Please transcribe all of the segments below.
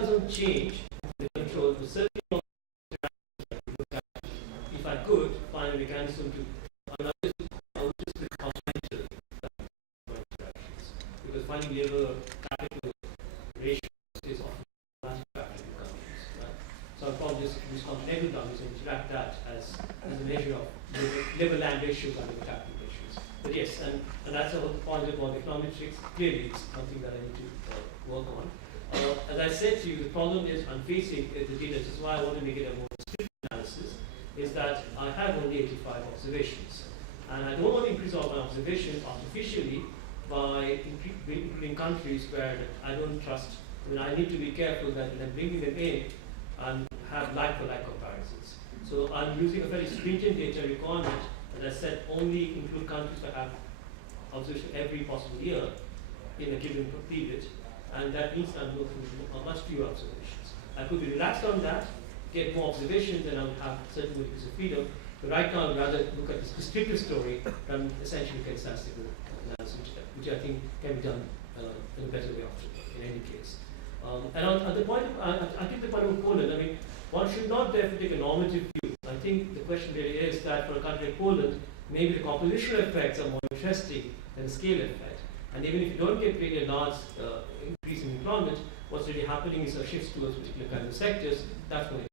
doesn't change the control, but certainly not if I could find a mechanism to because finding labor capital ratios is often a massive factor in countries. Right? So I'll probably just use continental countries and interact that as a measure of labor land ratios and labor capital ratios. But yes, and that's the whole point about econometrics. Clearly, it's something that I need to work on. As I said to you, the problem is I'm facing the data, which is why I want to make it a more strict analysis, is that I have only 85 observations. And I don't want to increase all my observations artificially by including countries where I don't trust. I mean, I need to be careful that when I'm bringing them in and have like-for-like comparisons. So I'm using a very stringent data requirement, as I said, only include countries that have observation every possible year in a given period. And that means I'm going through much fewer observations. I could be relaxed on that, get more observations, and I would have certain degrees of freedom. But right now, I'd rather look at this restrictive story than essentially get statistical analysis, which I think can be done in a better way in any case. And on the point of, I think the point of Poland, I mean, one should not therefore take a normative view. I think the question really is that for a country like Poland, maybe the compositional effects are more interesting than the scale effect. And even if you don't get really a large increase in employment, what's really happening is a shift towards particular kinds of sectors. That's going to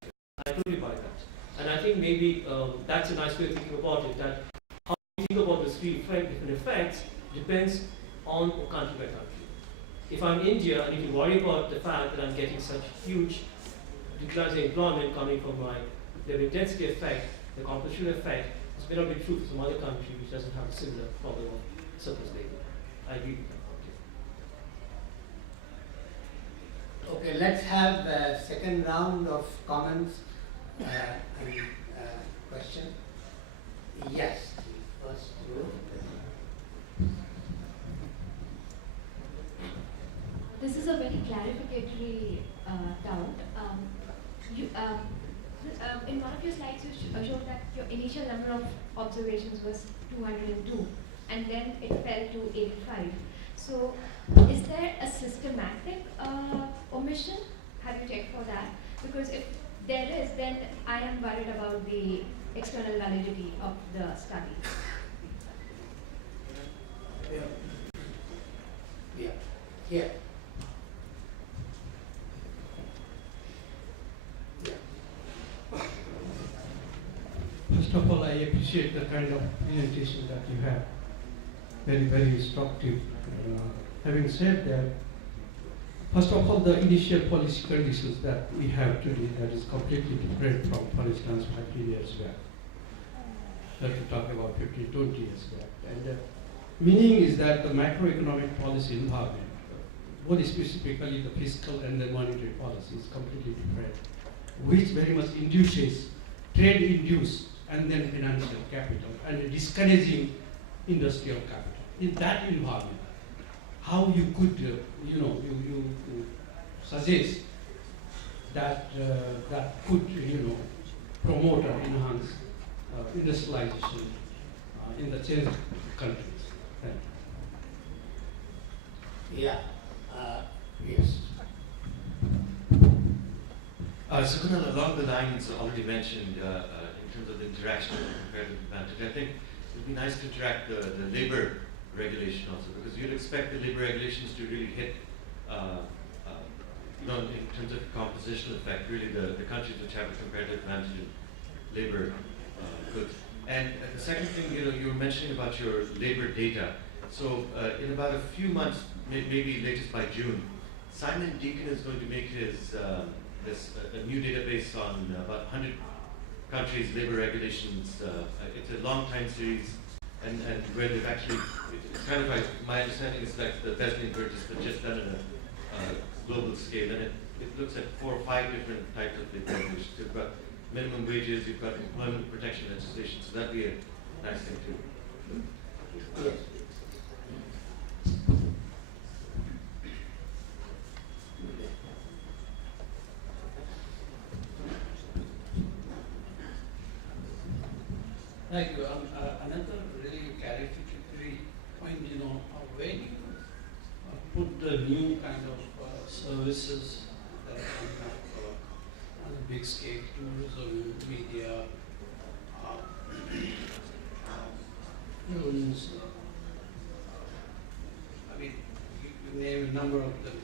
I totally buy that. And I think maybe that's a nice way of thinking about it, that how you think about those three different effects depends on country by country. If I'm India, I need to worry about the fact that I'm getting such huge declines in employment coming from my labor intensity effect, the compositional effect. This may not be true for some other country which doesn't have a similar problem of surplus labor. I agree with that. Okay, let's have a second round of comments and questions. Yes, first you. This is a very clarificatory doubt. In one of your slides, you showed that your initial number of observations was 202, and then it fell to 85. So, is there a systematic omission? Have you checked for that? Because if there is, then I am worried about the external validity of the study. Yeah. First of all, I appreciate the kind of presentation that you have. Very, very instructive. Having said that, first of all, the initial policy conditions that we have today, that is completely different from, for instance, 15 years back. That we talk about 15, 20 years back. And meaning is that the macroeconomic policy environment, more specifically the fiscal and the monetary policy, is completely different, which very much induces trade-induced and then financial capital and discouraging industrial capital. In that environment, how you could, you suggest that that could, promote or enhance industrialization in the changed countries. Thank you. Yeah. Yes. So Kunal, along the lines already mentioned in terms of the interaction and comparative advantage, I think it would be nice to track the labor regulation also, because you'd expect the labor regulations to really hit, in terms of compositional effect, really the countries which have a comparative advantage in labor goods. And the second thing, you were mentioning about your labor data. So in about a few months, maybe latest by June, Simon Deacon is going to make his a new database on about 100 countries' labor regulations. It's a long time series, and where they've actually, it's kind of like, my understanding is like the Beslan purchase, but just done at a global scale, and it looks at 4 or 5 different types of labor regulations. You've got minimum wages, you've got employment protection legislation, so that'd be a nice thing too. Yes. Thank you. Another really clarificatory point, when you put the new kind of services that big scale tourism, media, films. I mean, you name a number of them.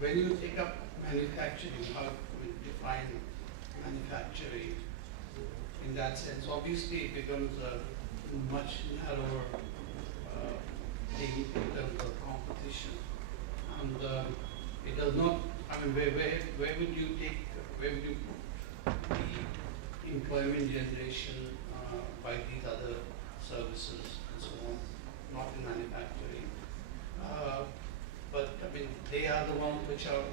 When you take up manufacturing, how we define manufacturing in that sense? Obviously, it becomes a much narrower thing in terms of competition, and it does not. I mean, where would you take? Where would you the employment generation by these other services and so on? Not in manufacturing. But I mean, they are the ones which are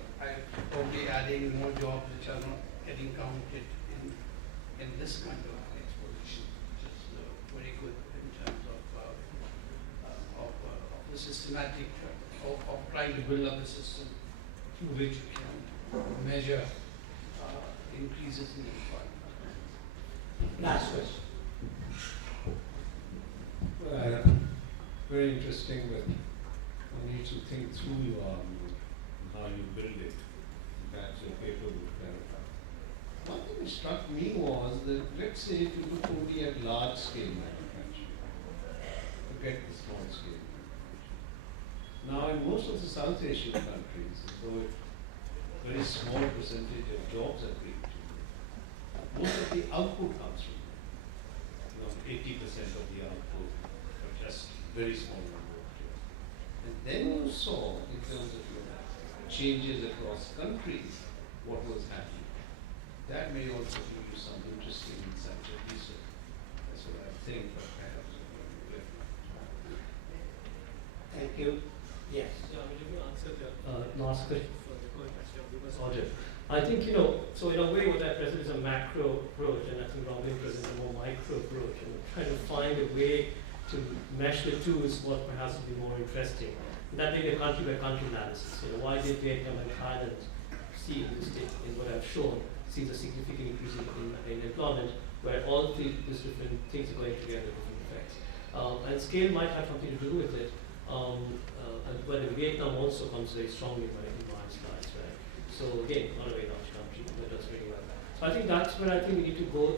probably adding more jobs which are not getting counted in this kind of exposition, which is very good in terms of the systematic of trying to build up a system through which you can measure increases in employment. Last question. Very interesting that you need to think through how you build it. Perhaps your paper would clarify. One thing that struck me was that, let's say, if you look only at large scale manufacturing, forget the small scale manufacturing. Now, in most of the South Asian countries, though a very small percentage of jobs are created, most of the output comes from there. 80% of the output, but just very small number of jobs. And then you saw, in terms of changes across countries, what was happening. That may also give you some interesting insight of research. That's what I think, but perhaps. Thank you. Yes. Yeah, I mean, let me answer the last question for the question of Rajat. I think, so in a way what I present is a macro approach, and I think Robin presents a more micro approach, and trying to find a way to mesh the two is what perhaps would be more interesting. And that may be a country by country analysis. Why did Vietnam and Thailand see in what I've shown, sees a significant increase in employment, where all these different things are going together, different effects. And scale might have something to do with it. And whether Vietnam also comes very strongly in my slides, right? So again, not a very large country, but does very well. So I think that's where I think we need to go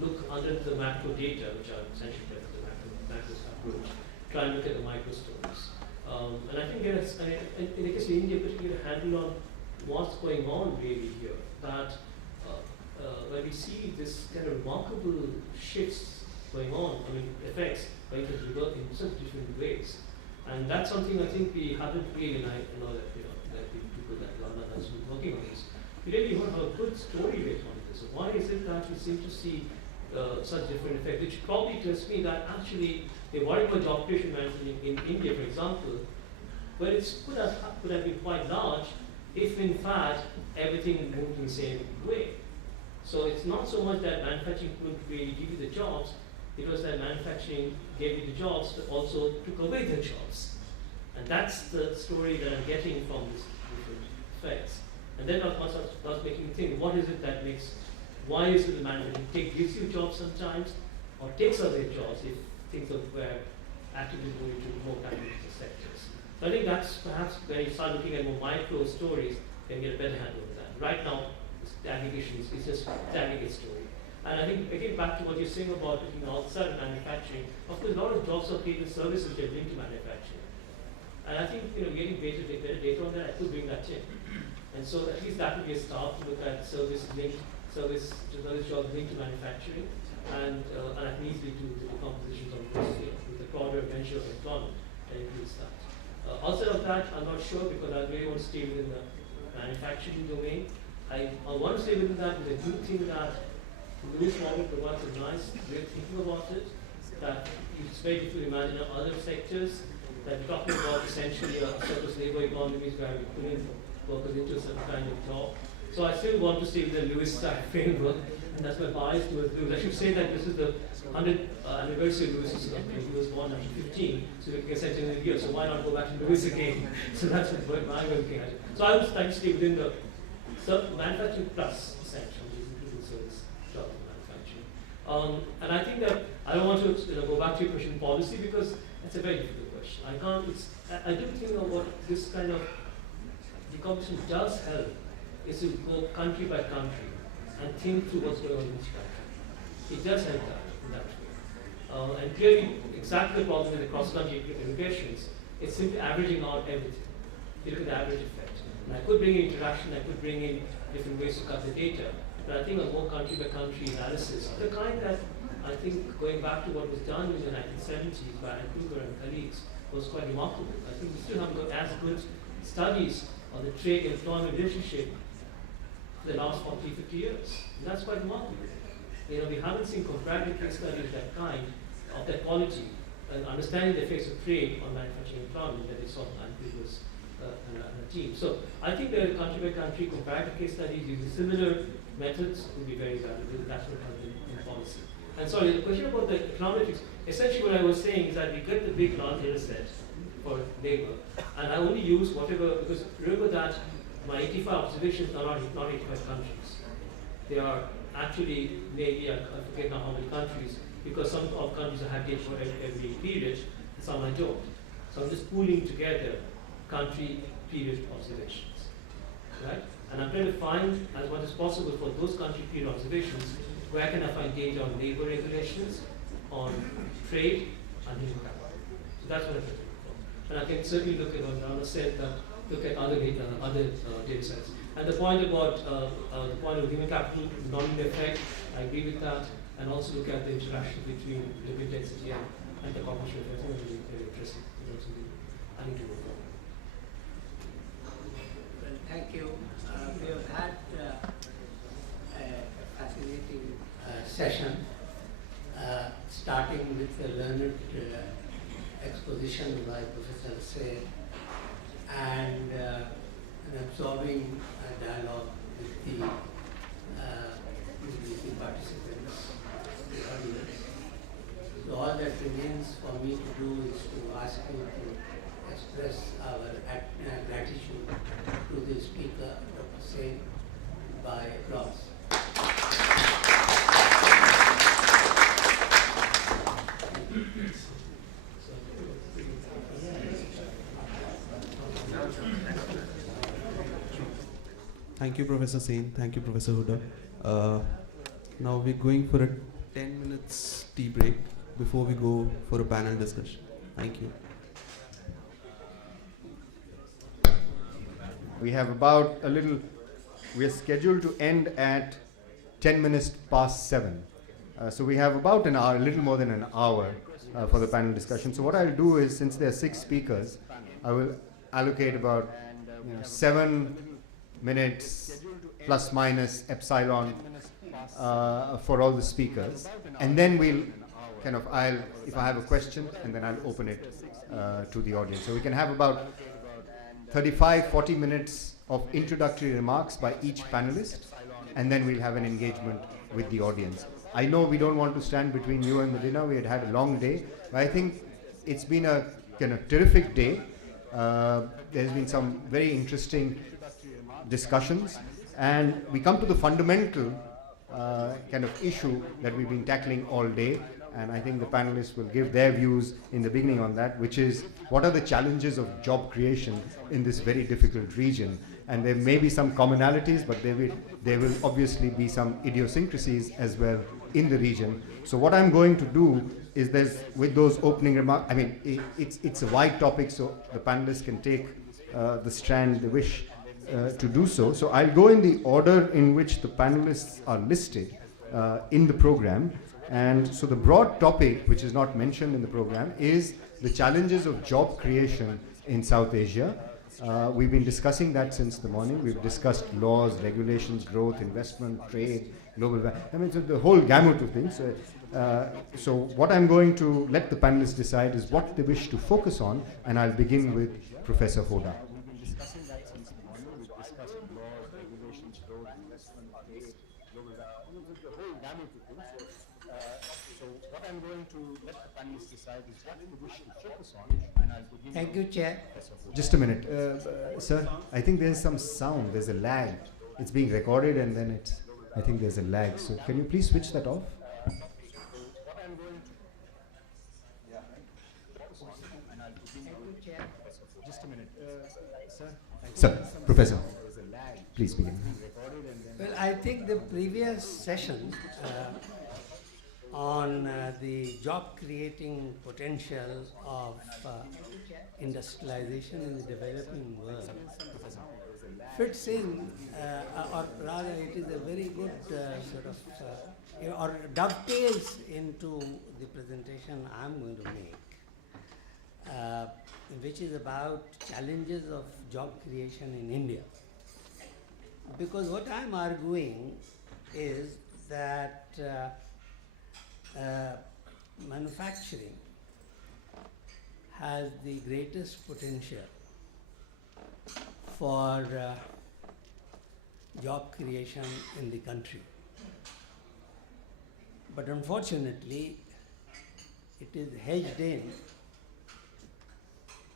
look under the macro data, which are essentially the macro approach, try and look at the micro stories. And I think in the case of India, particularly a handle on what's going on really here, that when we see this kind of remarkable shifts going on, effects going to revert in such different ways. And that's something I think we haven't really, and I know that that the people that Lana has been working on this, we really don't have a good story rate on this. So why is it that we seem to see such different effects? Which probably tells me that actually the worry about job creation management in India, for example, where it could have been quite large if in fact everything moved in the same way. So it's not so much that manufacturing couldn't really give you the jobs, it was that manufacturing gave you the jobs, but also took away the jobs. And that's the story that I'm getting from these different effects. And then that was making me think, what is it that makes, why is it the manufacturing gives you jobs sometimes, or takes away jobs if things were actively going to more capitalist sectors. So I think that's perhaps when you start looking at more micro stories, you can get a better handle of that. Right now, the aggregation is just the aggregate story. And I think, again, back to what you're saying about looking outside of manufacturing, of course, a lot of jobs are created services that are linked to manufacturing. And I think, getting better data on that, I could bring that in. And so at least that would be a start to look at service jobs linked to manufacturing, and I can easily do the compositions of those with the broader measure of employment and includes that. Outside of that, I'm not sure because I really want to stay within the manufacturing domain. I want to stay within that because I do think that Lewis model provides a nice way of thinking about it, that it's very difficult to imagine other sectors that we're talking about essentially surplus labor economies where we put in workers into some kind of job. So I still want to stay with the Lewis type framework, and that's my bias towards Lewis. I should say that this is the 100th anniversary of Lewis's company. He was born after 15, so we can set in a year. So why not go back to Lewis again? So that's what I'm looking at. So I would like to stay within the manufacturing plus section, including service job manufacturing. And I think that I don't want to go back to your question policy because that's a very difficult question. I do think of what this kind of decomposition does help is to go country by country and think through what's going on in each country. It does help that in that way. And clearly, exactly the problem with the cross-country immigrations is simply averaging out everything. You look at the average effect. And I could bring in interaction, I could bring in different ways to cut the data, but I think a more country-by-country analysis, the kind that I think going back to what was done in the 1970s by Kruger and colleagues was quite remarkable. I think we still haven't got as good studies on the trade-employment relationship for the last 40, 50 years. And that's quite remarkable. You know, we haven't seen comparative case studies of that kind, of that quality, and understanding the effects of trade on manufacturing employment that they saw from Antiqua's and a team. So I think the country-by-country comparative case studies using similar methods would be very valuable. That's what comes in policy. And sorry, the question about the econometrics, essentially what I was saying is that we get the big large data set for labor, and I only use whatever, because remember that my 85 observations are not 85 countries. They are actually maybe, I forget now how many countries, because some of countries have data for every period, and some I don't. So I'm just pooling together country period observations, right? And I'm trying to find as much as possible for those country period observations, where can I find data on labor regulations, on trade, and human capital. So that's what I'm looking for. And I can certainly look at what Rana said, look at other data sets. And the point about the point of human capital, non-linear effect, I agree with that. And also look at the interaction between labor intensity and the cognition effect. I think it's very interesting. I need to go forward. Well, thank you. We have had a fascinating session, starting with the learned exposition by Professor Say, and an absorbing dialogue with the participants, the audience. So all that remains for me to do is to ask you to express our gratitude to the speaker, Dr. Sen, by applause. Thank you, Professor Sen. Thank you, Professor Huda. Now we're going for a 10 minutes tea break before we go for a panel discussion. Thank you. We have we are scheduled to end at 10 minutes past 7. So we have about an hour, a little more than an hour for the panel discussion. So what I'll do is, since there are 6 speakers, I will allocate about 7 minutes plus minus epsilon for all the speakers, and then we'll if I have a question, and then I'll open it to the audience. So we can have about 35-40 minutes of introductory remarks by each panelist, and then we'll have an engagement with the audience. I know we don't want to stand between you and the dinner. We had a long day, but I think it's been a terrific day. There's been some very interesting discussions, and we come to the fundamental issue that we've been tackling all day, and I think the panelists will give their views in the beginning on that, which is what are the challenges of job creation in this very difficult region. And there may be some commonalities, but there will obviously be some idiosyncrasies as well in the region. So what I'm going to do is, with those opening remarks, I mean, it's a wide topic, so the panelists can take the strand they wish to do so. So I'll go in the order in which the panelists are listed in the program. And so the broad topic, which is not mentioned in the program, is the challenges of job creation in South Asia. We've been discussing that since the morning. We've discussed laws, regulations, growth, investment, trade, global, so the whole gamut of things. So what I'm going to let the panelists decide is what they wish to focus on, and I'll begin with Professor Hoda. I'm going to let the panelists decide is what we wish to focus on, and I'll begin. Thank you, Chair. Just a minute, sir. I think there's some sound. There's a lag. It's being recorded, and then I think there's a lag. So can you please switch that off? Just a minute, sir. Sir, Professor. There's a lag. Please begin. Well, I think the previous session on the job creating potential of industrialization in the developing world fits in, or rather it is a very good or dovetails into the presentation I'm going to make, which is about challenges of job creation in India. Because what I'm arguing is that manufacturing has the greatest potential for job creation in the country. But unfortunately, it is hedged in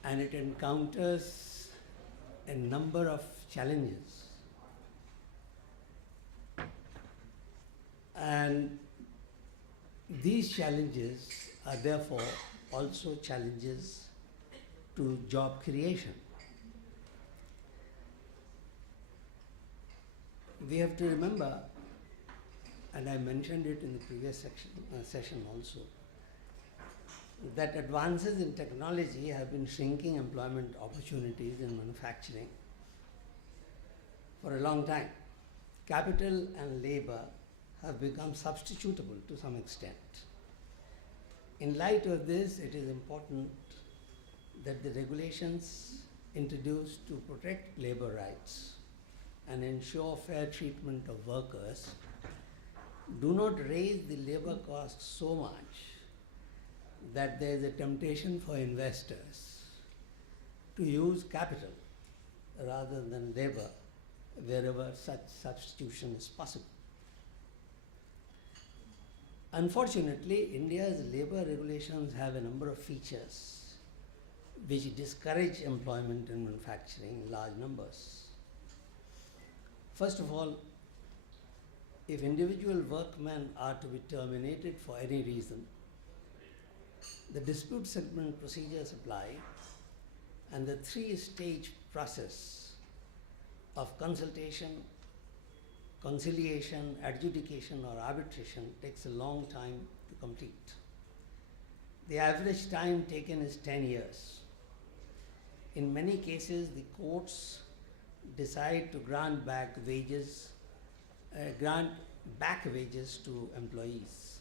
and it encounters a number of challenges. And these challenges are therefore also challenges to job creation. We have to remember, and I mentioned it in the previous session also, that advances in technology have been shrinking employment opportunities in manufacturing for a long time. Capital and labor have become substitutable to some extent. In light of this, it is important that the regulations introduced to protect labor rights and ensure fair treatment of workers do not raise the labor cost so much that there is a temptation for investors to use capital rather than labor wherever such substitution is possible. Unfortunately, India's labor regulations have a number of features which discourage employment in manufacturing in large numbers. First of all, if individual workmen are to be terminated for any reason, the dispute settlement procedures apply, and the three-stage process of consultation, conciliation, adjudication or arbitration takes a long time to complete. The average time taken is 10 years. In many cases, the courts decide to grant back wages to employees.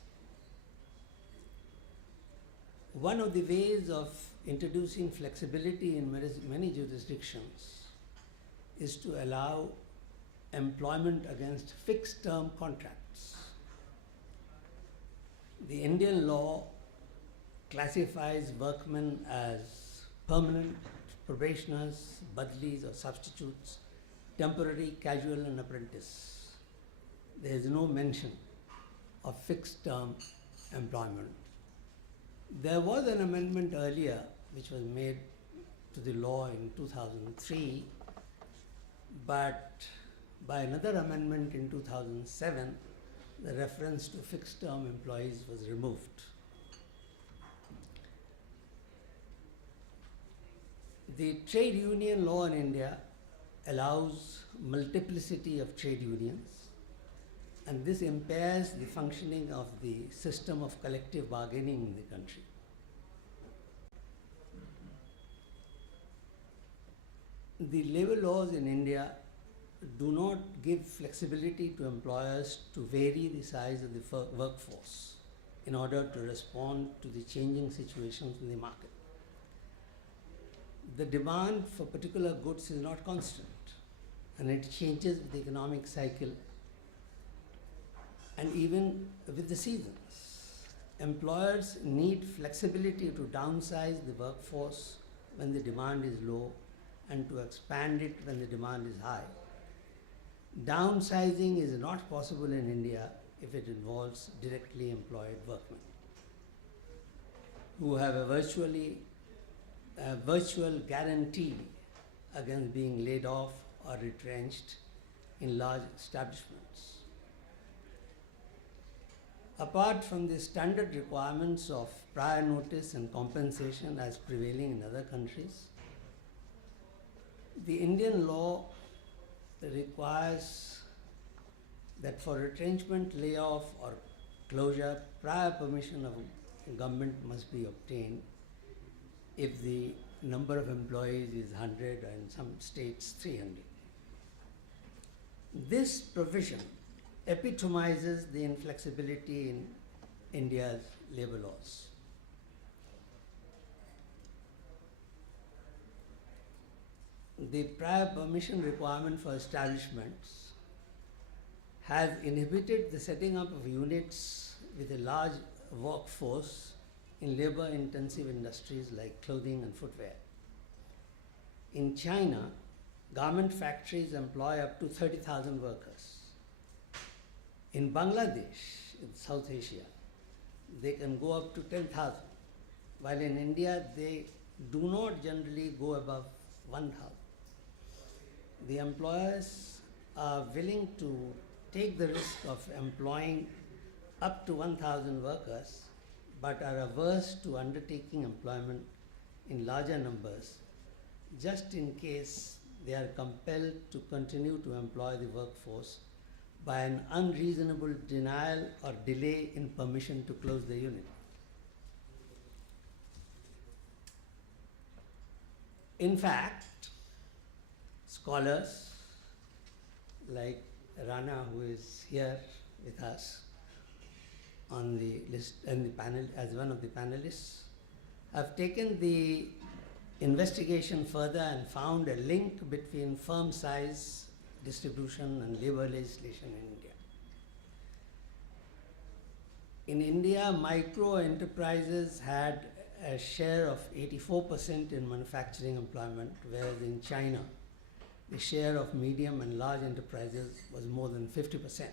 One of the ways of introducing flexibility in many jurisdictions is to allow employment against fixed term contracts. The Indian law classifies workmen as permanent, probationers, badlis or substitutes, temporary, casual and apprentice. There is no mention of fixed term employment. There was an amendment earlier which was made to the law in 2003, but by another amendment in 2007, the reference to fixed term employees was removed. The trade union law in India allows multiplicity of trade unions, and this impairs the functioning of the system of collective bargaining in the country. The labor laws in India do not give flexibility to employers to vary the size of the workforce in order to respond to the changing situations in the market. The demand for particular goods is not constant, and it changes with the economic cycle and even with the seasons. Employers need flexibility to downsize the workforce when the demand is low and to expand it when the demand is high. Downsizing is not possible in India if it involves directly employed workmen who have a virtual guarantee against being laid off or retrenched in large establishments. Apart from the standard requirements of prior notice and compensation as prevailing in other countries, the Indian law requires that for retrenchment, layoff or closure, prior permission of government must be obtained if the number of employees is 100 and in some states 300. This provision epitomizes the inflexibility in India's labor laws. The prior permission requirement for establishments has inhibited the setting up of units with a large workforce in labor-intensive industries like clothing and footwear. In China, garment factories employ up to 30,000 workers. In Bangladesh, in South Asia, they can go up to 10,000, while in India they do not generally go above 1,000. The employers are willing to take the risk of employing up to 1,000 workers, but are averse to undertaking employment in larger numbers, just in case they are compelled to continue to employ the workforce by an unreasonable denial or delay in permission to close the unit. In fact, scholars like Rana, who is here with us on the list and the panel as one of the panelists, have taken the investigation further and found a link between firm size, distribution and labor legislation in India. In India, micro enterprises had a share of 84% in manufacturing employment, whereas in China, the share of medium and large enterprises was more than 50%.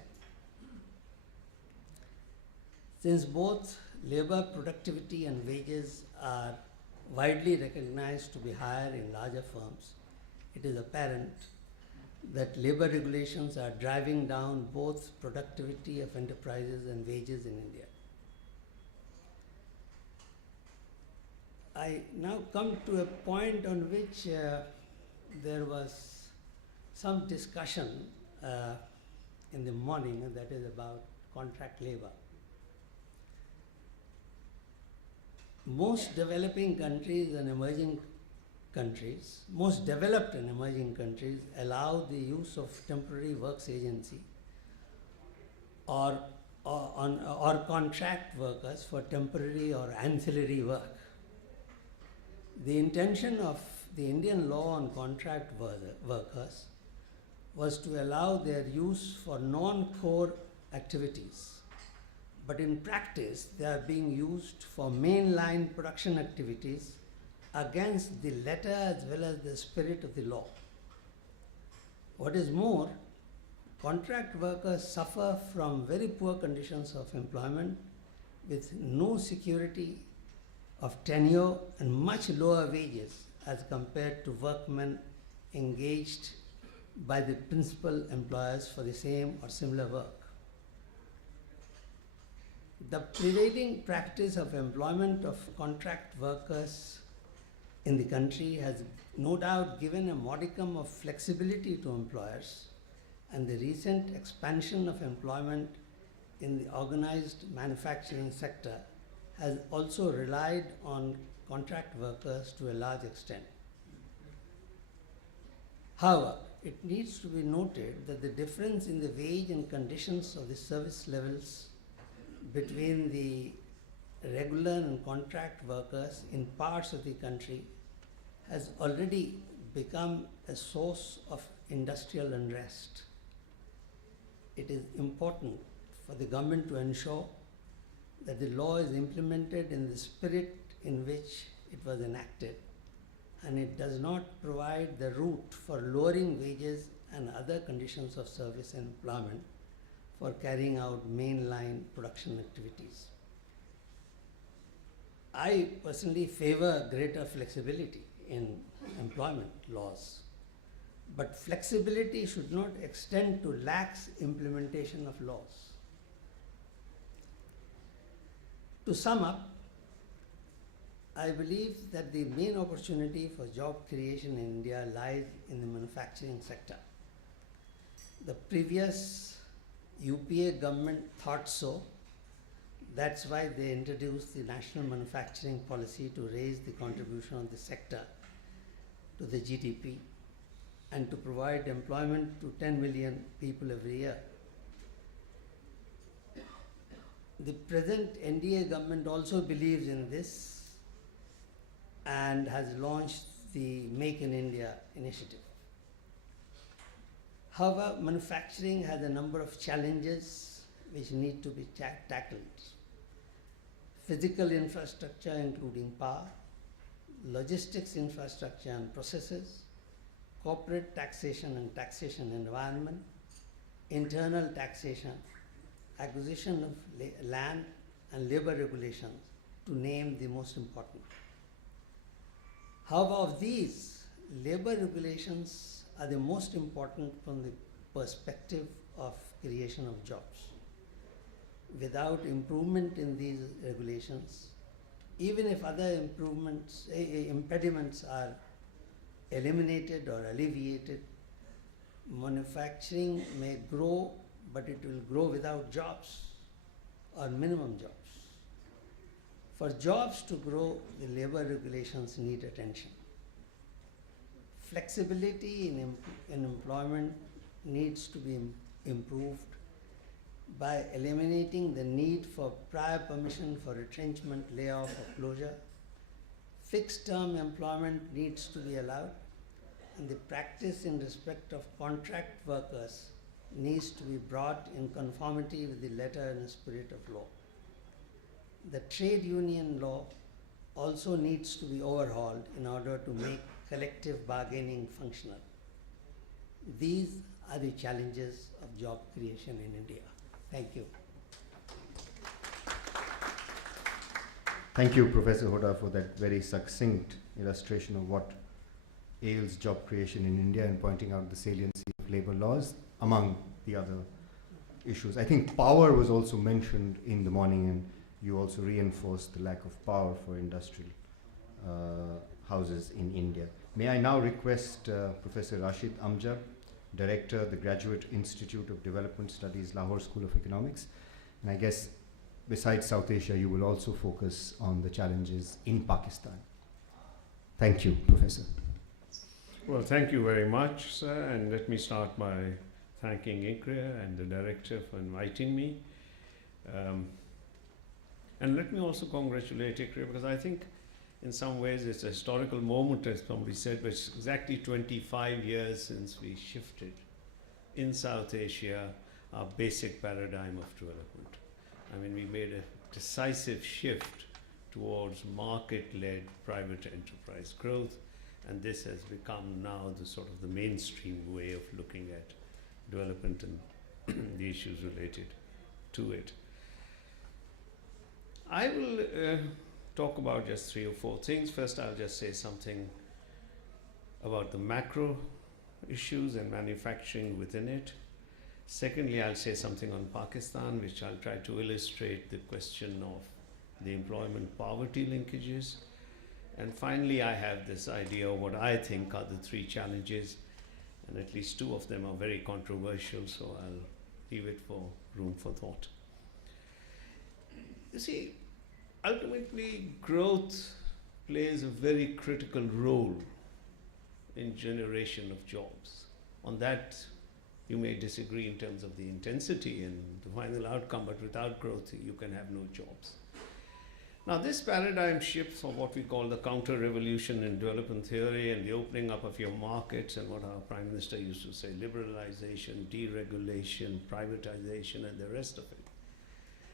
Since both labor productivity and wages are widely recognized to be higher in larger firms, it is apparent that labor regulations are driving down both productivity of enterprises and wages in India. I now come to a point on which there was some discussion in the morning, and that is about contract labor. Most developing countries and emerging countries, most developed and emerging countries allow the use of temporary works agency or contract workers for temporary or ancillary work. The intention of the Indian law on contract workers was to allow their use for non-core activities, but in practice they are being used for mainline production activities against the letter as well as the spirit of the law. What is more, contract workers suffer from very poor conditions of employment with no security of tenure and much lower wages as compared to workmen engaged by the principal employers for the same or similar work. The prevailing practice of employment of contract workers in the country has no doubt given a modicum of flexibility to employers, and the recent expansion of employment in the organized manufacturing sector has also relied on contract workers to a large extent. However, it needs to be noted that the difference in the wage and conditions of the service levels between the regular and contract workers in parts of the country has already become a source of industrial unrest. It is important for the government to ensure that the law is implemented in the spirit in which it was enacted, and it does not provide the route for lowering wages and other conditions of service and employment for carrying out mainline production activities. I personally favor greater flexibility in employment laws, but flexibility should not extend to lax implementation of laws. To sum up, I believe that the main opportunity for job creation in India lies in the manufacturing sector. The previous UPA government thought so. That's why they introduced the National Manufacturing Policy to raise the contribution of the sector to the GDP and to provide employment to 10 million people every year. The present NDA government also believes in this and has launched the Make in India initiative. However, manufacturing has a number of challenges which need to be tackled. Physical infrastructure including power, logistics infrastructure and processes, corporate taxation and taxation environment, internal taxation, acquisition of land and labor regulations, to name the most important. However, of these, labor regulations are the most important from the perspective of creation of jobs. Without improvement in these regulations, even if other impediments are eliminated or alleviated, manufacturing may grow, but it will grow without jobs or minimum jobs. For jobs to grow, the labor regulations need attention. Flexibility in employment needs to be improved by eliminating the need for prior permission for retrenchment, layoff, or closure. Fixed term employment needs to be allowed, and the practice in respect of contract workers needs to be brought in conformity with the letter and spirit of law. The trade union law also needs to be overhauled in order to make collective bargaining functional. These are the challenges of job creation in India. Thank you. Thank you, Professor Huda, for that very succinct illustration of what ails job creation in India and pointing out the saliency of labor laws, among the other issues. I think power was also mentioned in the morning, and you also reinforced the lack of power for industrial houses in India. May I now request Professor Rashid Amjad, Director, the Graduate Institute of Development Studies, Lahore School of Economics. And I guess besides South Asia, you will also focus on the challenges in Pakistan. Thank you, Professor. Well, thank you very much, sir. And let me start by thanking ICRIER and the Director for inviting me. And let me also congratulate ICRIER, because I think in some ways it's a historical moment, as somebody said, but it's exactly 25 years since we shifted in South Asia our basic paradigm of development. I mean, we made a decisive shift towards market-led private enterprise growth, and this has become now the sort of the mainstream way of looking at development and the issues related to it. I will talk about just 3 or 4 things. First, I'll just say something about the macro issues and manufacturing within it. Secondly, I'll say something on Pakistan, which I'll try to illustrate the question of the employment poverty linkages. And finally, I have this idea of what I think are the 3 challenges, and at least 2 of them are very controversial, so I'll leave it for room for thought. You see, ultimately, growth plays a very critical role in generation of jobs. On that, you may disagree in terms of the intensity and the final outcome, but without growth, you can have no jobs. Now, this paradigm shift for what we call the counter-revolution in development theory and the opening up of your markets and what our Prime Minister used to say, liberalization, deregulation, privatization, and the rest of it,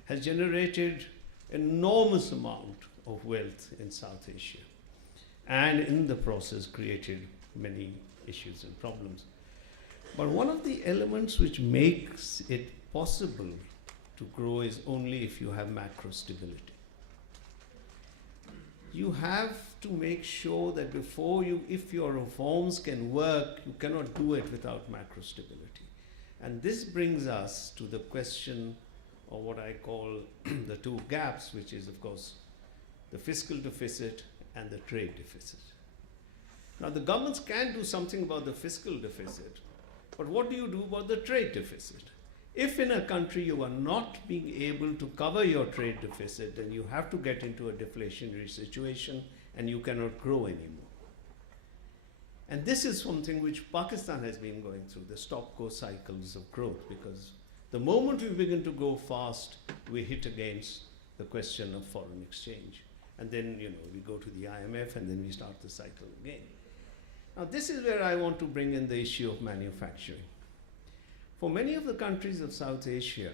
has generated enormous amount of wealth in South Asia, and in the process created many issues and problems. But one of the elements which makes it possible to grow is only if you have macro stability. You have to make sure that before you, if your reforms can work, you cannot do it without macro stability. And this brings us to the question of what I call the 2 gaps, which is, of course, the fiscal deficit and the trade deficit. Now, the governments can do something about the fiscal deficit, But what do you do about the trade deficit? If in a country you are not being able to cover your trade deficit, then you have to get into a deflationary situation and you cannot grow anymore. And this is something which Pakistan has been going through, the stop-go cycles of growth, because the moment we begin to go fast, we hit against the question of foreign exchange. And then, we go to the IMF and then we start the cycle again. Now, this is where I want to bring in the issue of manufacturing. For many of the countries of South Asia,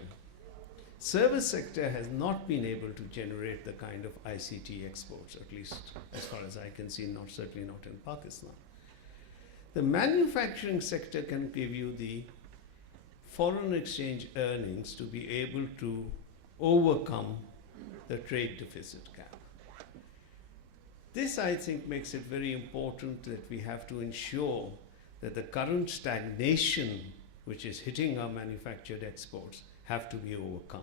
service sector has not been able to generate the kind of ICT exports, at least as far as I can see, certainly not in Pakistan. The manufacturing sector can give you the foreign exchange earnings to be able to overcome the trade deficit gap. This, I think, makes it very important that we have to ensure that the current stagnation which is hitting our manufactured exports have to be overcome.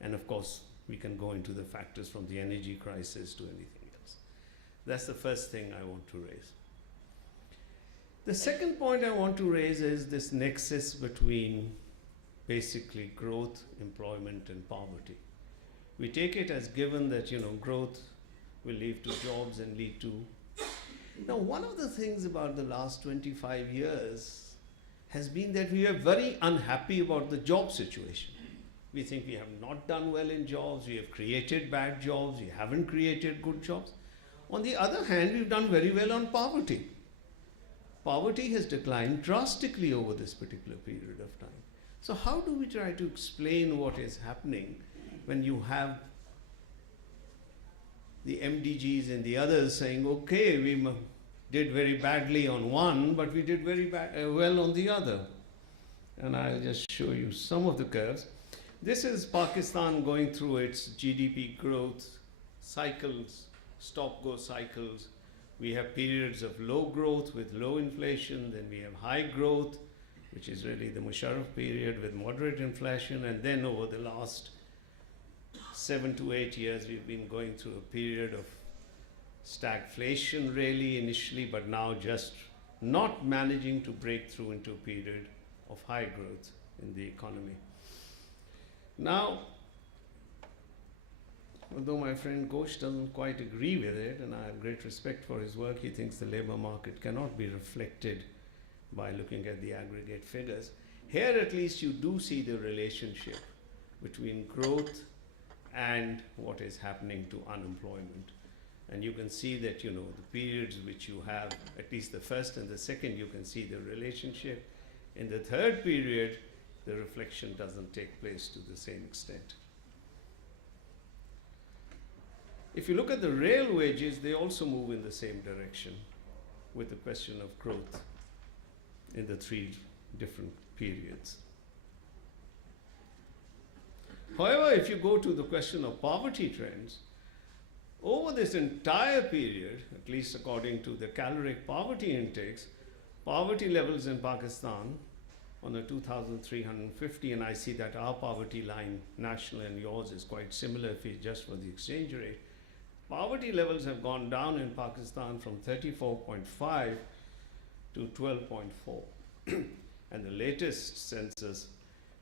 And of course, we can go into the factors from the energy crisis to anything else. That's the first thing I want to raise. The second point I want to raise is this nexus between basically growth, employment, and poverty. We take it as given that, growth will lead to jobs and lead to... Now, one of the things about the last 25 years has been that we are very unhappy about the job situation. We think we have not done well in jobs, we have created bad jobs, we haven't created good jobs. On the other hand, we've done very well on poverty. Poverty has declined drastically over this particular period of time. So how do we try to explain what is happening when you have the MDGs and the others saying, okay, we did very badly on one, but we did very well on the other. And I'll just show you some of the curves. This is Pakistan going through its GDP growth cycles, stop-go cycles. We have periods of low growth with low inflation, then we have high growth, which is really the Musharraf period with moderate inflation, and then over the last 7 to 8 years, we've been going through a period of stagflation really initially, but now just not managing to break through into a period of high growth in the economy. Now, although my friend Ghosh doesn't quite agree with it, and I have great respect for his work, he thinks the labor market cannot be reflected by looking at the aggregate figures. Here at least you do see the relationship between growth and what is happening to unemployment. And you can see that, the periods which you have, at least the first and the second, you can see the relationship. In the third period, the reflection doesn't take place to the same extent. If you look at the real wages, they also move in the same direction with the question of growth in the 3 different periods. However, if you go to the question of poverty trends, over this entire period, at least according to the caloric poverty index, poverty levels in Pakistan on a 2,350, and I see that our poverty line, national and yours, is quite similar if we adjust for the exchange rate. Poverty levels have gone down in Pakistan from 34.5 to 12.4. And the latest census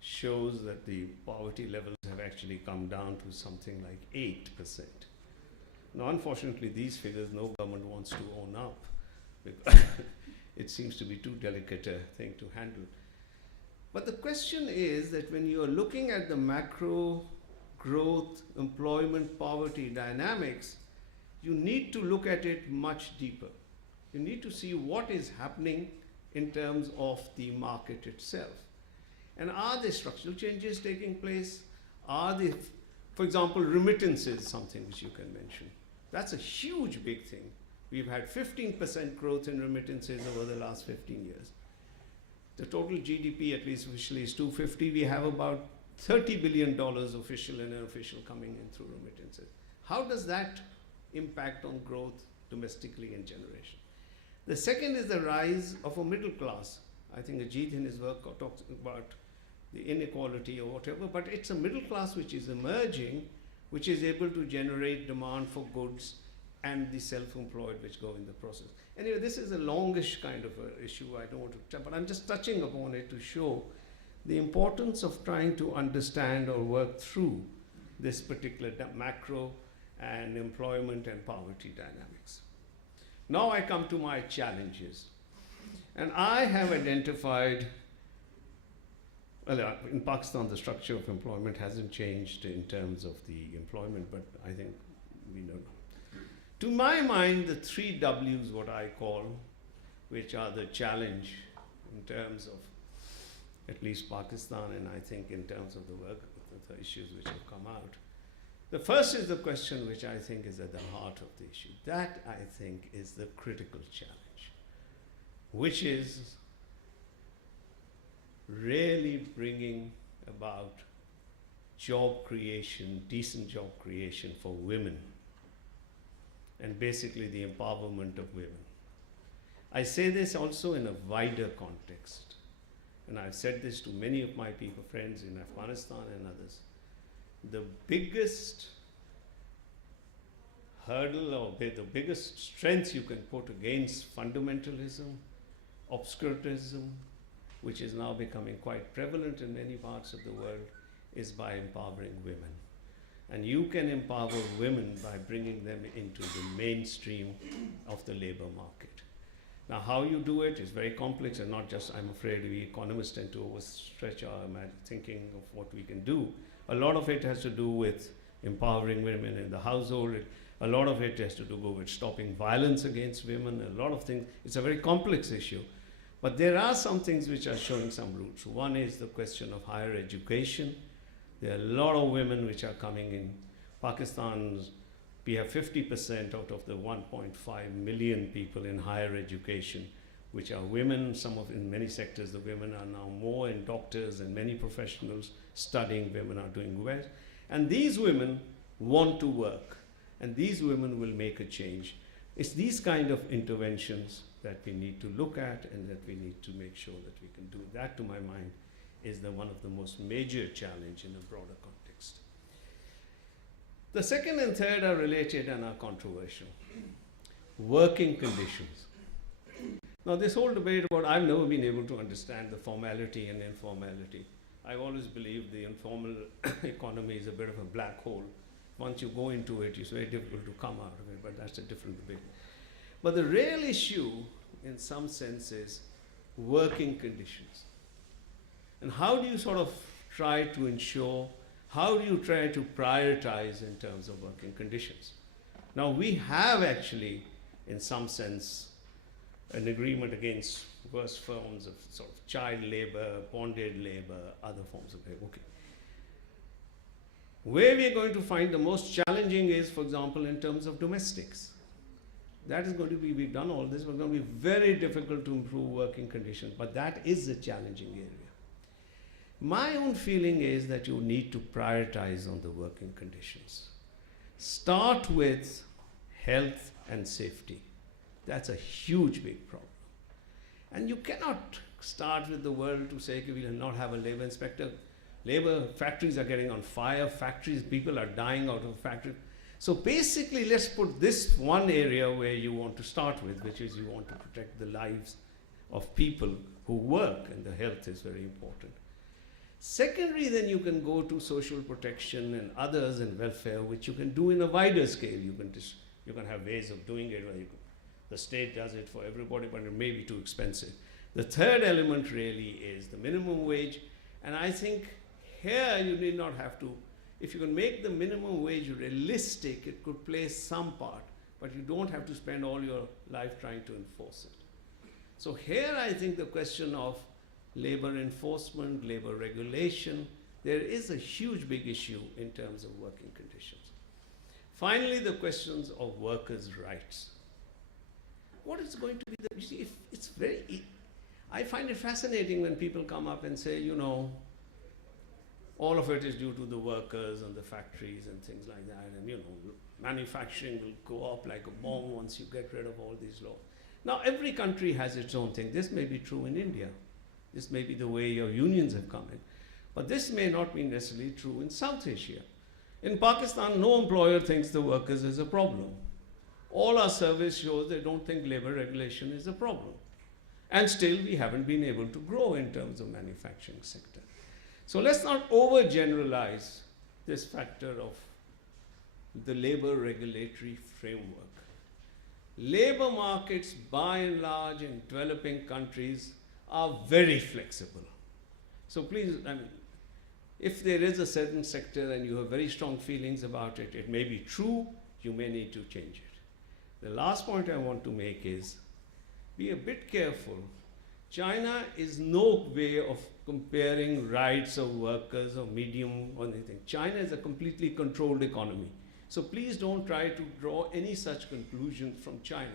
shows that the poverty levels have actually come down to something like 8%. Now, unfortunately, these figures no government wants to own up, because it seems to be too delicate a thing to handle. But the question is that when you are looking at the macro growth, employment, poverty dynamics, you need to look at it much deeper. You need to see what is happening in terms of the market itself. And are there structural changes taking place? Are there, for example, remittances, something which you can mention. That's a huge big thing. We've had 15% growth in remittances over the last 15 years. The total GDP, at least officially, is 250. We have about $30 billion official and unofficial coming in through remittances. How does that impact on growth domestically and generation? The second is the rise of a middle class. I think Ajit in his work talks about the inequality or whatever, but it's a middle class which is emerging, which is able to generate demand for goods and the self-employed which go in the process. Anyway, this is a longish kind of a issue. I don't want to, but I'm just touching upon it to show the importance of trying to understand or work through this particular macro and employment and poverty dynamics. Now I come to my challenges. And I have identified, well, in Pakistan, the structure of employment hasn't changed in terms of the employment, but I think we don't know. To my mind, the 3 W's, what I call, which are the challenge in terms of at least Pakistan, and I think in terms of the work, the issues which have come out. The first is the question which I think is at the heart of the issue. That, I think, is the critical challenge, which is really bringing about job creation, decent job creation for women, and basically the empowerment of women. I say this also in a wider context, and I've said this to many of my people, friends in Afghanistan and others. The biggest hurdle or the biggest strength you can put against fundamentalism, obscurantism, which is now becoming quite prevalent in many parts of the world, is by empowering women. And you can empower women by bringing them into the mainstream of the labor market. Now, how you do it is very complex, and not just, I'm afraid, we economists tend to overstretch our thinking of what we can do. A lot of it has to do with empowering women in the household. A lot of it has to do with stopping violence against women. A lot of things. It's a very complex issue. But there are some things which are showing some roots. One is the question of higher education. There are a lot of women which are coming in. Pakistan, we have 50% out of the 1.5 million people in higher education, which are women. Some of, in many sectors, the women are now more in doctors and many professionals studying. Women are doing well. And these women want to work. And these women will make a change. It's these kind of interventions that we need to look at and that we need to make sure that we can do. That, to my mind, is one of the most major challenge in a broader context. The second and third are related and are controversial. Working conditions. Now, this whole debate about, I've never been able to understand the formality and informality. I've always believed the informal economy is a bit of a black hole. Once you go into it, it's very difficult to come out of it, but that's a different debate. But the real issue, in some sense, is working conditions. And how do you sort of try to ensure, how do you try to prioritize in terms of working conditions? Now, we have actually, in some sense, an agreement against worse forms of sort of child labor, bonded labor, other forms of labor. Okay. Where we are going to find the most challenging is, for example, in terms of domestics. That is going to be, we've done all this, but it's going to be very difficult to improve working conditions, but that is a challenging area. My own feeling is that you need to prioritize on the working conditions. Start with health and safety. That's a huge, big problem. And you cannot start with the world to say, okay, we will not have a labor inspector. Labor factories are getting on fire, people are dying out of factories. So basically, let's put this one area where you want to start with, which is you want to protect the lives of people who work, and the health is very important. Secondly, then you can go to social protection and others and welfare, which you can do in a wider scale. You can have ways of doing it, where the state does it for everybody, but it may be too expensive. The third element really is the minimum wage, and I think here you need not have to, if you can make the minimum wage realistic, it could play some part, but you don't have to spend all your life trying to enforce it. So here I think the question of labor enforcement, labor regulation, there is a huge big issue in terms of working conditions. Finally, the questions of workers' rights. What is going to be the, you see, it's very, I find it fascinating when people come up and say, you know, all of it is due to the workers and the factories and things like that, and you know, manufacturing will go up like a bomb once you get rid of all these laws. Now, every country has its own thing. This may be true in India. This may be the way your unions have come in. But this may not be necessarily true in South Asia. In Pakistan, no employer thinks the workers is a problem. All our surveys show they don't think labor regulation is a problem. And still we haven't been able to grow in terms of manufacturing sector. So let's not overgeneralize this factor of the labor regulatory framework. Labor markets, by and large, in developing countries are very flexible. So please, I mean, if there is a certain sector and you have very strong feelings about it, it may be true, you may need to change it. The last point I want to make is, be a bit careful. China is no way of comparing rights of workers or medium or anything. China is a completely controlled economy. So please don't try to draw any such conclusion from China.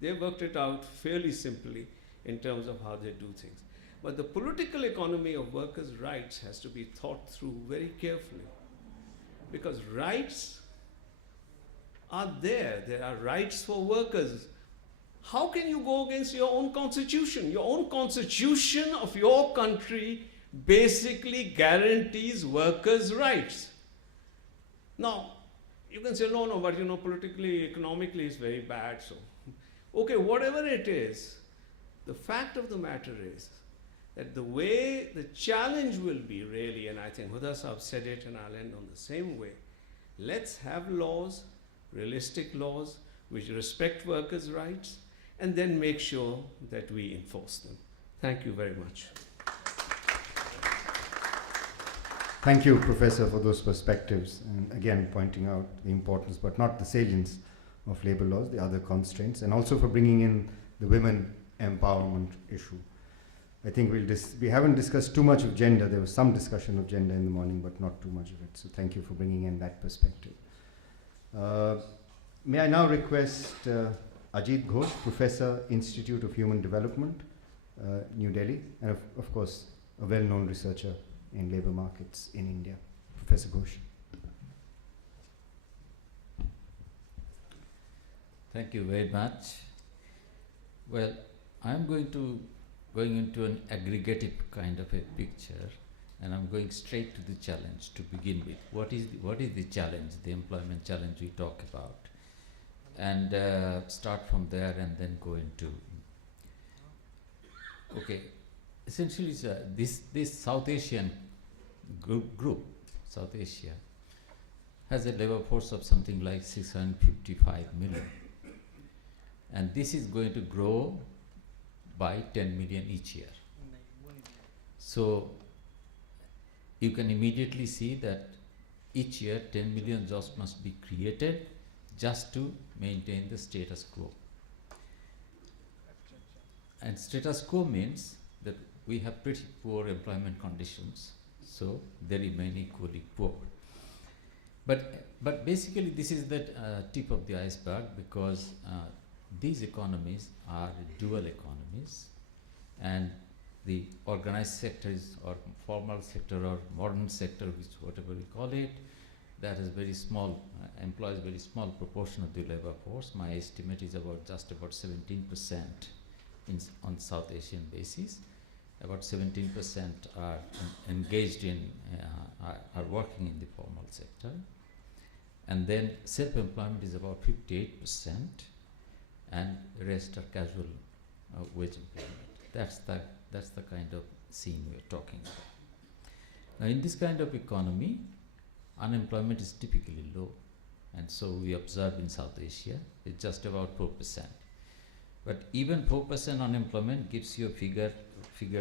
They worked it out fairly simply in terms of how they do things. But the political economy of workers' rights has to be thought through very carefully. Because rights are there. There are rights for workers. How can you go against your own constitution? Your own constitution of your country basically guarantees workers' rights. Now, you can say, no, but you know, politically, economically, it's very bad. So, okay, whatever it is, the fact of the matter is that the way the challenge will be really, and I think Huda Sahab said it, and I'll end on the same way, let's have laws, realistic laws, which respect workers' rights, and then make sure that we enforce them. Thank you very much. Thank you, Professor, for those perspectives, and again pointing out the importance, but not the salience, of labor laws, the other constraints, and also for bringing in the women empowerment issue. I think we haven't discussed too much of gender. There was some discussion of gender in the morning, but not too much of it. So thank you for bringing in that perspective. May I now request Ajit Ghosh, Professor, Institute of Human Development, New Delhi, and of course, a well-known researcher in labor markets in India. Professor Ghosh. Thank you very much. Well, I'm going into an aggregative kind of a picture, and I'm going straight to the challenge to begin with. What is the challenge, the employment challenge we talk about? And start from there and then go into, okay, essentially this South Asian group, South Asia, has a labor force of something like 655 million. And this is going to grow by 10 million each year. So you can immediately see that each year 10 million jobs must be created just to maintain the status quo. And status quo means that we have pretty poor employment conditions, so they remain equally poor. But basically this is the tip of the iceberg, because these economies are dual economies, and the organized sectors or formal sector or modern sector, which whatever we call it, that is very small, employs very small proportion of the labor force. My estimate is just about 17% on South Asian basis. About 17% are engaged in, are working in the formal sector. And then self-employment is about 58%, and the rest are casual wage employment. That's the kind of scene we're talking about. Now, in this kind of economy, unemployment is typically low, and so we observe in South Asia it's just about 4%. But even 4% unemployment gives you a figure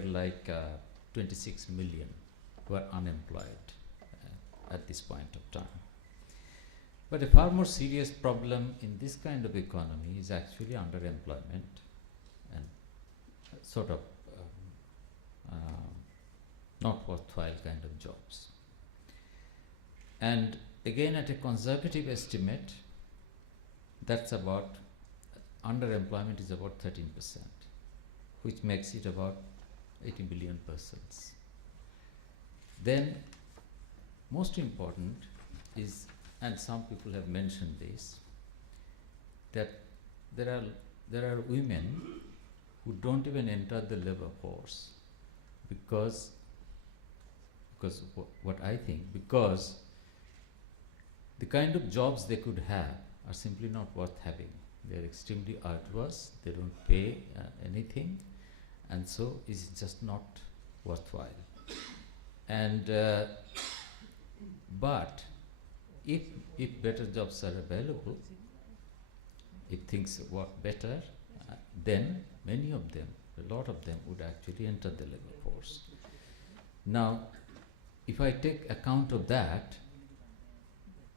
like 26 million who are unemployed at this point of time. But a far more serious problem in this kind of economy is actually underemployment and sort of not worthwhile kind of jobs. And again, at a conservative estimate, that's about, underemployment is about 13%, which makes it about 80 million persons. Then, most important is, and some people have mentioned this, that there are women who don't even enter the labor force because the kind of jobs they could have are simply not worth having. They are extremely arduous, they don't pay anything, and so it's just not worthwhile. And but if better jobs are available, if things work better, then many of them, a lot of them would actually enter the labor force. Now, if I take account of that,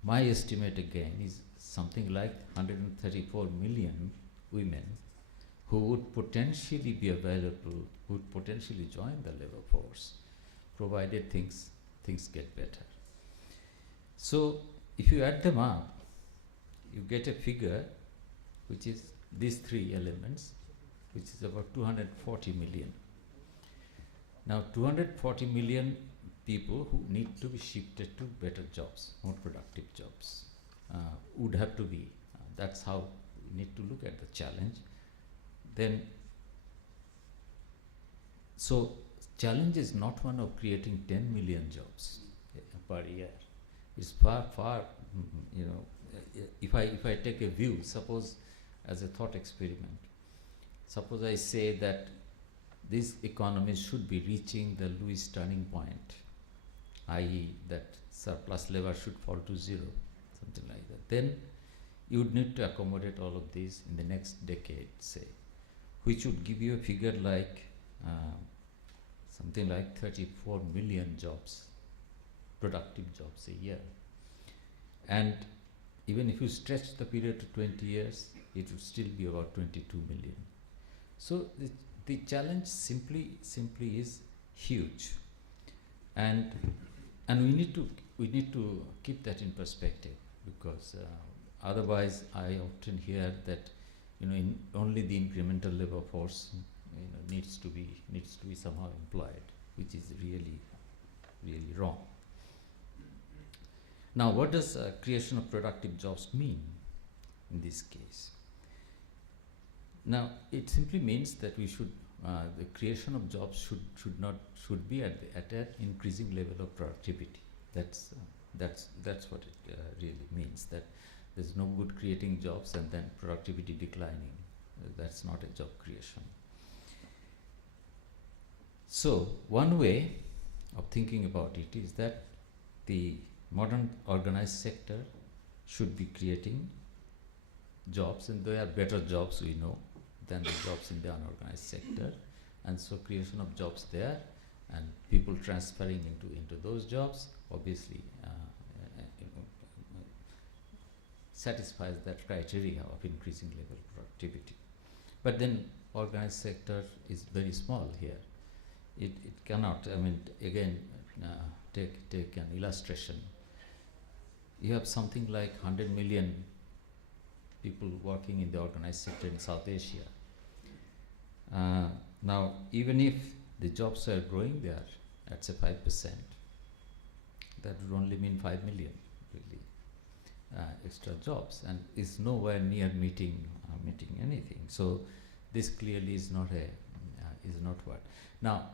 my estimate again is something like 134 million women who would potentially be available, would potentially join the labor force, provided things get better. So, if you add them up, you get a figure which is these three elements, which is about 240 million. Now, 240 million people who need to be shifted to better jobs, more productive jobs, would have to be. That's how we need to look at the challenge. Then, so challenge is not one of creating 10 million jobs per year. It's far, you know, if I take a view, suppose as a thought experiment, suppose I say that these economies should be reaching the Lewis turning point, i.e. that surplus labor should fall to zero, something like that. Then you would need to accommodate all of these in the next decade, say, which would give you a figure like something like 34 million jobs, productive jobs a year. And even if you stretch the period to 20 years, it would still be about 22 million. So the challenge simply is huge, and we need to keep that in perspective, because otherwise I often hear that, you know, only the incremental labor force, you know, needs to be somehow employed, which is really wrong. Now, what does creation of productive jobs mean in this case? Now, it simply means that we should the creation of jobs should be at an increasing level of productivity. That's what it really means. That there's no good creating jobs and then productivity declining. That's not a job creation. So one way of thinking about it is that the modern organized sector should be creating jobs, and there are better jobs, we know, than the jobs in the unorganized sector, and so creation of jobs there and people transferring into those jobs obviously satisfies that criteria of increasing level of productivity. But then organized sector is very small here. It cannot, I mean, again, take an illustration. You have something like 100 million people working in the organized sector in South Asia. Now, even if the jobs are growing there at say 5%, that would only mean 5 million really extra jobs, and is nowhere near meeting anything. So this clearly is not what. Now,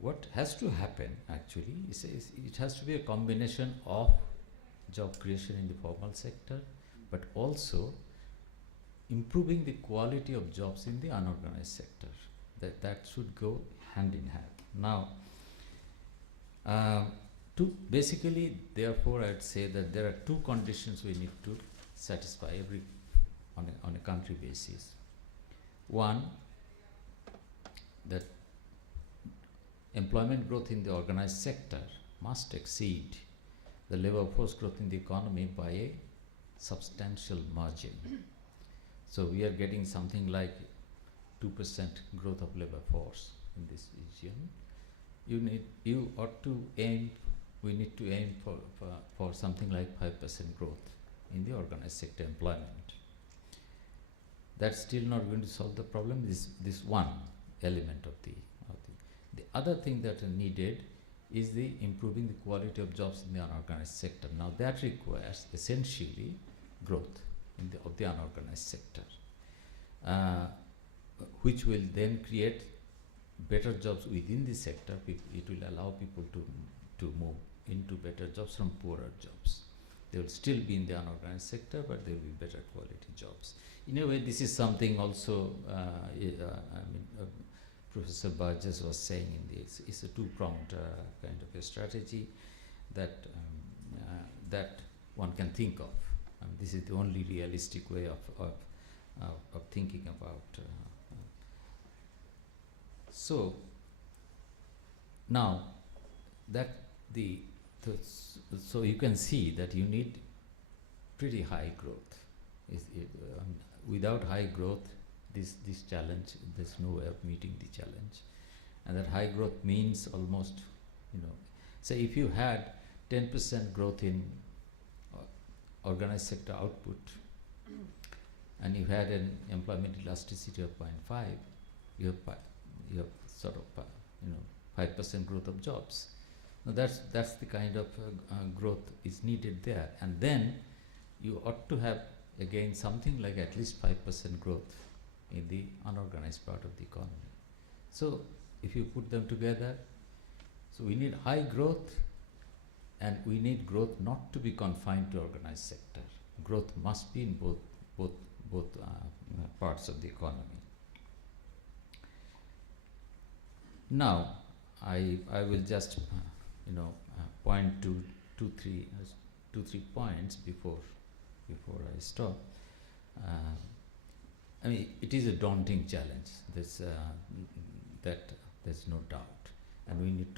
what has to happen actually is it has to be a combination of job creation in the formal sector, but also improving the quality of jobs in the unorganized sector. That should go hand in hand. Now, basically, therefore, I'd say that there are two conditions we need to satisfy on a country basis. One, that employment growth in the organized sector must exceed the labor force growth in the economy by a substantial margin. So we are getting something like 2% growth of labor force in this region. We need to aim for something like 5% growth in the organized sector employment. That's still not going to solve the problem. This one element of the other thing that are needed is the improving the quality of jobs in the unorganized sector. Now that requires essentially growth of the unorganized sector, which will then create better jobs within the sector. It will allow people to move into better jobs from poorer jobs. They will still be in the unorganized sector, but they will be better quality jobs. In a way, this is something also, Professor Burgess was saying in this. It's a two-pronged kind of a strategy that that one can think of. This is the only realistic way of thinking about. So now that so you can see that you need pretty high growth. Without high growth, this challenge, there's no way of meeting the challenge. And that high growth means almost, say if you had 10% growth in organized sector output, and you had an employment elasticity of 0.5, you have sort of 5% growth of jobs. Now that's the kind of growth is needed there, and then you ought to have again something like at least 5% growth in the unorganized part of the economy. So if you put them together, so we need high growth, and we need growth not to be confined to organized sector. Growth must be in both parts of the economy. Now, I will just point to two, three points before I stop. I mean, it is a daunting challenge. There's no doubt, and we need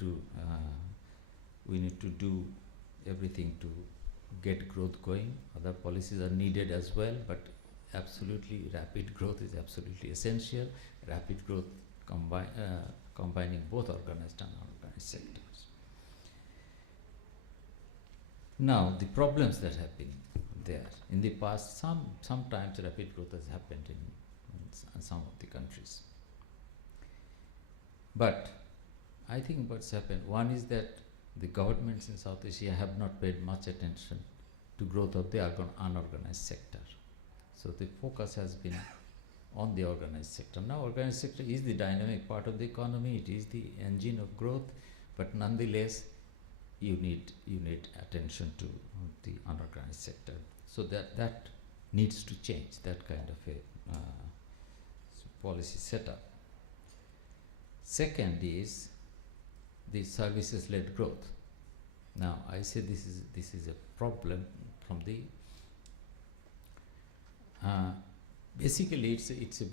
to do everything to get growth going. Other policies are needed as well, but absolutely rapid growth is absolutely essential. Rapid growth combining both organized and unorganized sectors. Now, the problems that have been there in the past, sometimes rapid growth has happened in some of the countries. But I think what's happened, one is that the governments in South Asia have not paid much attention to growth of the unorganized sector. So the focus has been on the organized sector. Now organized sector is the dynamic part of the economy, it is the engine of growth, but nonetheless you need attention to the unorganized sector. So that needs to change, that kind of a policy setup. Second is the services-led growth. Now I say this is a problem from the basically it's a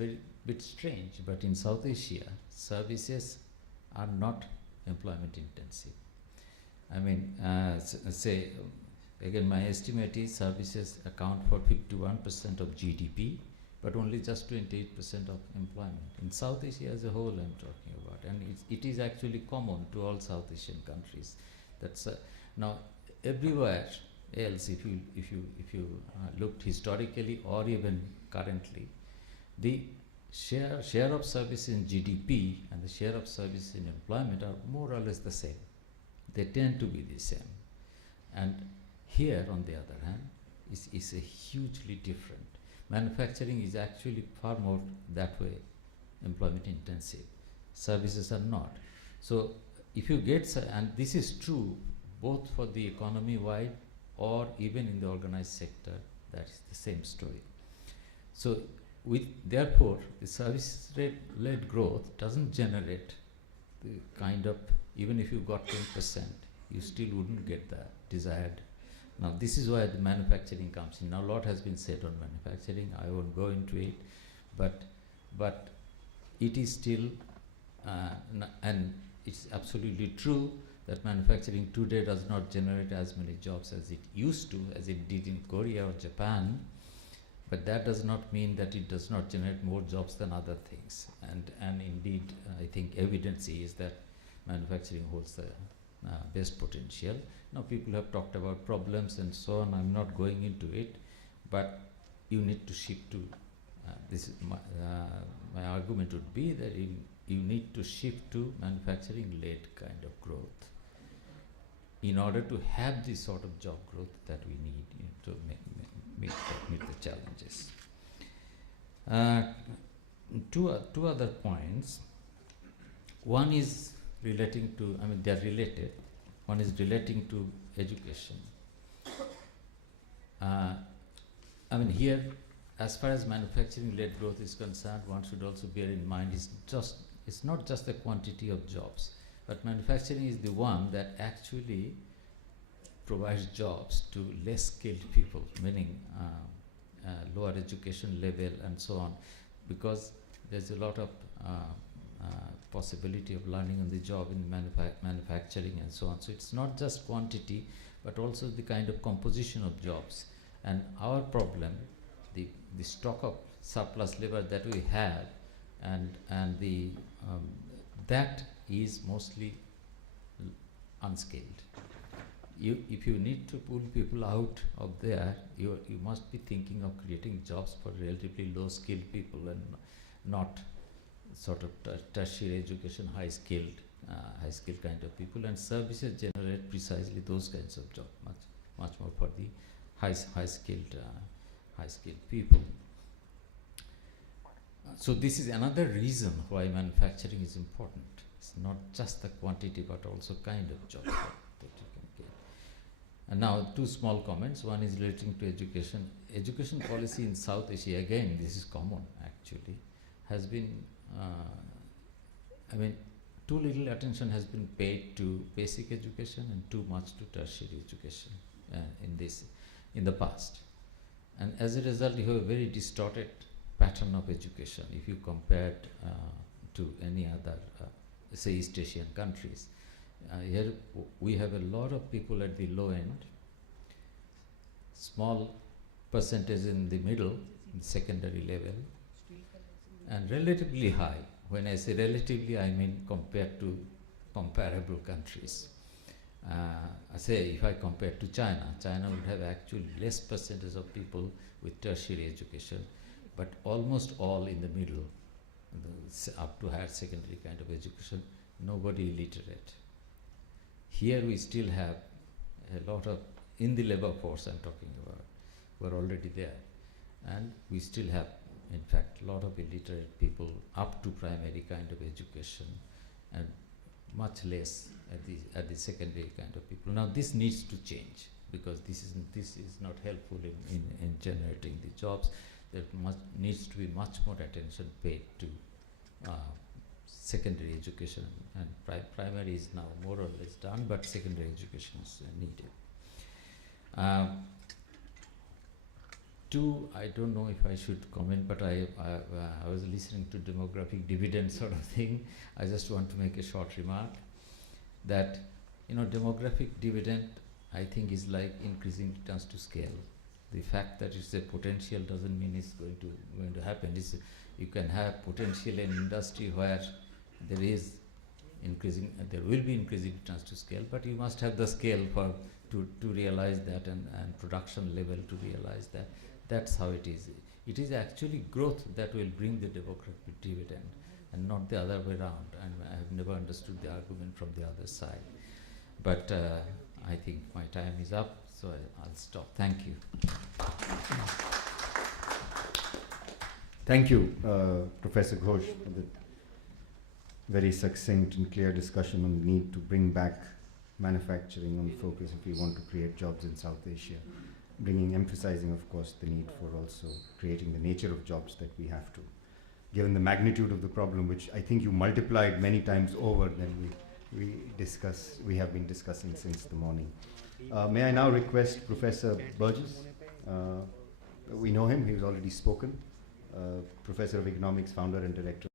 bit strange, but in South Asia services are not employment intensive. I mean, say again, my estimate is services account for 51% of GDP, but only just 28% of employment. In South Asia as a whole I'm talking about, and it is actually common to all South Asian countries. That's now everywhere else, if you looked historically or even currently, the share of service in GDP and the share of service in employment are more or less the same. They tend to be the same. And here, on the other hand, is a hugely different. Manufacturing is actually far more that way employment intensive. Services are not. So if you get, and this is true both for the economy wide or even in the organized sector, that is the same story. So therefore the service-led growth doesn't generate the kind of, even if you got 10%, you still wouldn't get the desired. Now this is why the manufacturing comes in. Now a lot has been said on manufacturing, I won't go into it, but it is still, and it's absolutely true that manufacturing today does not generate as many jobs as it used to, as it did in Korea or Japan, but that does not mean that it does not generate more jobs than other things. And indeed, I think evidence is that manufacturing holds the best potential. Now people have talked about problems and so on, I'm not going into it, but you need to shift to, this is my argument would be that you need to shift to manufacturing-led kind of growth in order to have the sort of job growth that we need to meet the challenges. Two other points. One is relating to, I mean, they are related. One is relating to education. I mean, here, as far as manufacturing-led growth is concerned, one should also bear in mind it's not just the quantity of jobs, but manufacturing is the one that actually provides jobs to less skilled people, meaning lower education level and so on, because there's a lot of possibility of learning on the job in manufacturing and so on. So it's not just quantity, but also the kind of composition of jobs. And our problem, the stock of surplus labor that we have, and the that is mostly unskilled. If you need to pull people out of there, you must be thinking of creating jobs for relatively low skilled people and not sort of tertiary education, high skilled kind of people. And services generate precisely those kinds of jobs, much more for the high skilled people. So this is another reason why manufacturing is important. It's not just the quantity, but also kind of job that you can get. And now, two small comments. One is relating to education. Education policy in South Asia, again, this is common actually, has been, I mean, too little attention has been paid to basic education and too much to tertiary education in the past. And as a result, you have a very distorted pattern of education if you compare it to any other, say, East Asian countries. Here we have a lot of people at the low end, small percentage in the middle, the secondary level, and relatively high. When I say relatively, I mean compared to comparable countries. I say if I compare to China, China would have actually less percentage of people with tertiary education, but almost all in the middle, up to higher secondary kind of education, nobody illiterate. Here we still have a lot of, in the labor force I'm talking about, who are already there. And we still have, in fact, a lot of illiterate people up to primary kind of education, and much less at the secondary kind of people. Now this needs to change, because this is not helpful in generating the jobs. There needs to be much more attention paid to secondary education, and primary is now more or less done, but secondary education is needed. Two, I don't know if I should comment, but I was listening to demographic dividend sort of thing. I just want to make a short remark that, you know, demographic dividend, I think, is like increasing returns to scale. The fact that it's a potential doesn't mean it's going to happen. You can have potential in industry where there is increasing, there will be increasing returns to scale, but you must have the scale to realize that, and production level to realize that. That's how it is. It is actually growth that will bring the demographic dividend, and not the other way around. And I have never understood the argument from the other side. But I think my time is up, so I'll stop. Thank you. Thank you, Professor Ghosh, for the very succinct and clear discussion on the need to bring back manufacturing on focus if we want to create jobs in South Asia. Emphasizing, of course, the need for also creating the nature of jobs that we have to, given the magnitude of the problem, which I think you multiplied many times over than we have been discussing since the morning. May I now request Professor Burgess? We know him, he's already spoken. Professor of Economics, founder and director